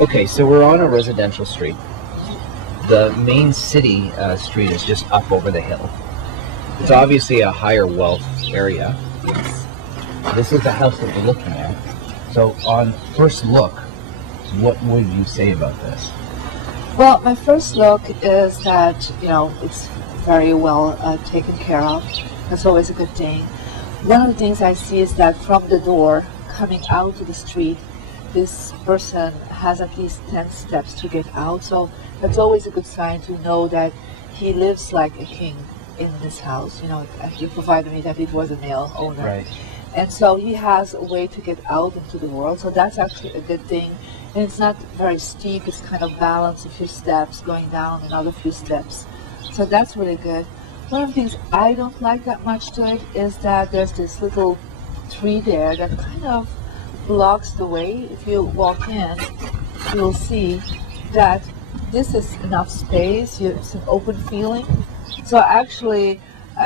Okay, so we're on a residential street. The main city street is just up over the hill. It's obviously a higher wealth area. Yes. This is the house that we're looking at. So on first look, what would you say about this? Well, my first look is that, it's very well taken care of. That's always a good thing. One of the things I see is that from the door coming out to the street, this person has at least 10 steps to get out. So that's always a good sign to know that he lives like a king in this house. You provided me that it was a male owner. Right. And so he has a way to get out into the world. So that's actually a good thing. And it's not very steep. It's kind of balanced, a few steps, going down another few steps. So that's really good. One of the things I don't like that much to it is that there's this little tree there that kind of blocks the way. If you walk in, you'll see that this is enough space. It's an open feeling. So actually,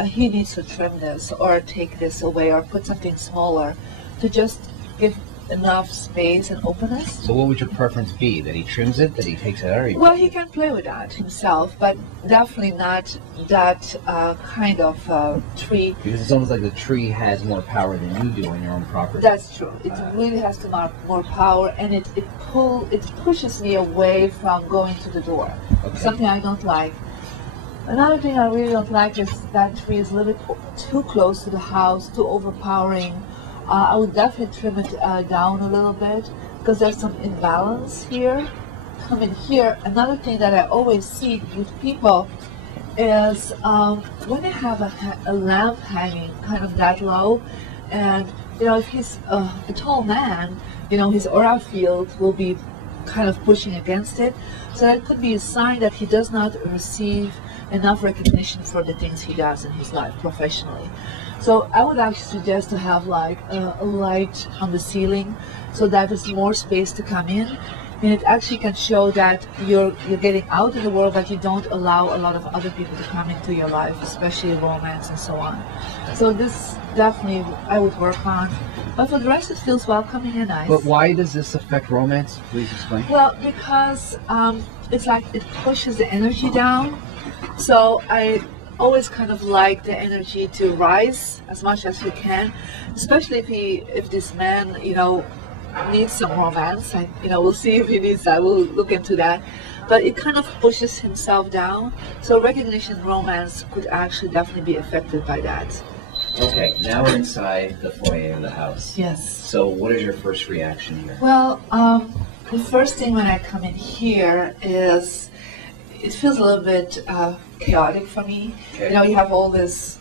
he needs to trim this or take this away or put something smaller to just give enough space and openness. So what would your preference be? That he trims it, that he takes it out? Well, he can play with that himself, but definitely not that kind of tree. Because it's almost like the tree has more power than you do on your own property. That's true. It really has to more power, and it pushes me away from going to the door. Okay. Something I don't like. Another thing I really don't like is that tree is a little bit too close to the house, too overpowering. I would definitely trim it down a little bit because there's some imbalance here. Come in here. Another thing that I always see with people is when they have a lamp hanging kind of that low, and if he's a tall man, his aura field will be kind of pushing against it. So that could be a sign that he does not receive enough recognition for the things he does in his life professionally. So I would actually suggest to have like a light on the ceiling so that there's more space to come in, and it actually can show that you're getting out in the world, but you don't allow a lot of other people to come into your life, especially romance and so on. So this definitely I would work on, but for the rest it feels welcoming and nice. But why does this affect romance? Please explain. Well, because it's like it pushes the energy down. So I always kind of like the energy to rise as much as you can, especially if this man, needs some romance. We'll see if he needs that. We'll look into that. But it kind of pushes himself down. So recognition, romance could actually definitely be affected by that. Okay, now we're inside the foyer of the house. Yes. So what is your first reaction here? Well, the first thing when I come in here is it feels a little bit chaotic for me. Okay. You have all this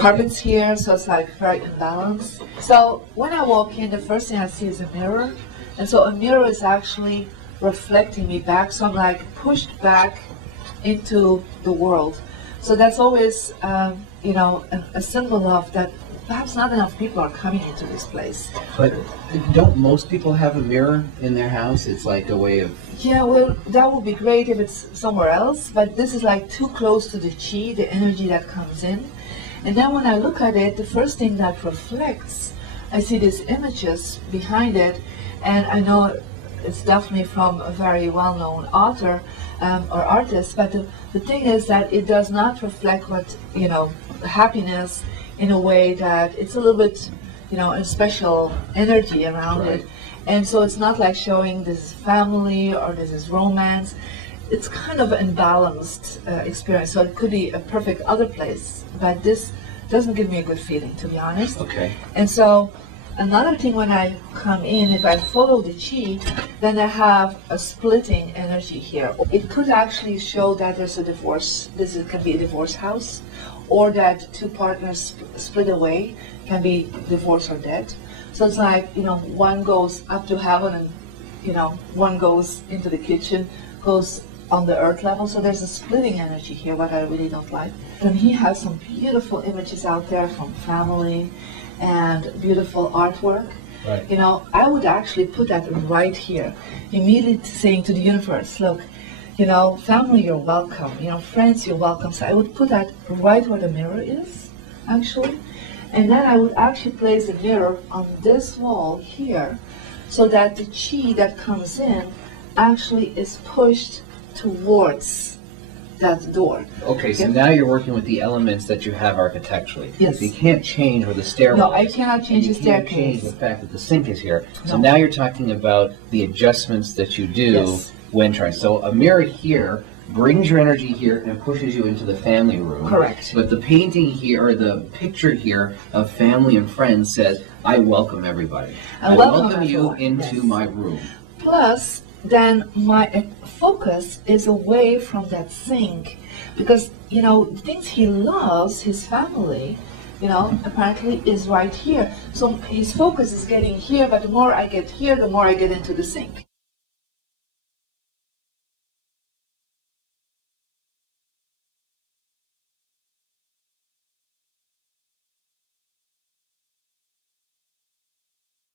carpets here, so it's like very imbalanced. So when I walk in, the first thing I see is a mirror. And so a mirror is actually reflecting me back. So I'm like pushed back into the world. So that's always, a symbol of that perhaps not enough people are coming into this place. But don't most people have a mirror in their house? It's like a way of... Yeah, well, that would be great if it's somewhere else, but this is like too close to the chi, the energy that comes in. And then when I look at it, the first thing that reflects, I see these images behind it, and I know it's definitely from a very well-known author or artist, but the thing is that it does not reflect what, happiness in a way that it's a little bit, a special energy around Right. it. And so it's not like showing this is family or this is romance. It's kind of an imbalanced experience. So it could be a perfect other place, but this doesn't give me a good feeling, to be honest. Okay. And so another thing when I come in, if I follow the chi, then I have a splitting energy here. It could actually show that there's a divorce. Can be a divorce house, or that two partners split away, can be divorce or death. So it's like, one goes up to heaven and, one goes into the kitchen, goes on the earth level. So there's a splitting energy here, what I really don't like. And he has some beautiful images out there from family and beautiful artwork. Right. I would actually put that right here, immediately saying to the universe, look, family, you're welcome. Friends, you're welcome. So I would put that right where the mirror is, actually. And then I would actually place the mirror on this wall here so that the chi that comes in actually is pushed towards that door. Okay, so now you're working with the elements that you have architecturally. Yes. So you can't change where the stairwell No, I is. cannot change the You can't staircase. change the fact that the sink is here. So No. now you're talking about the adjustments that you do Yes. when trying. So a mirror here brings your energy here and pushes you into the family room. Correct. But the painting here, or the picture here of family and friends says, I welcome everybody. I welcome you everyone, into yes. my room. Plus, then my focus is away from that sink, because the things he loves, his family, apparently is right here. So his focus is getting here, but the more I get here, the more I get into the sink.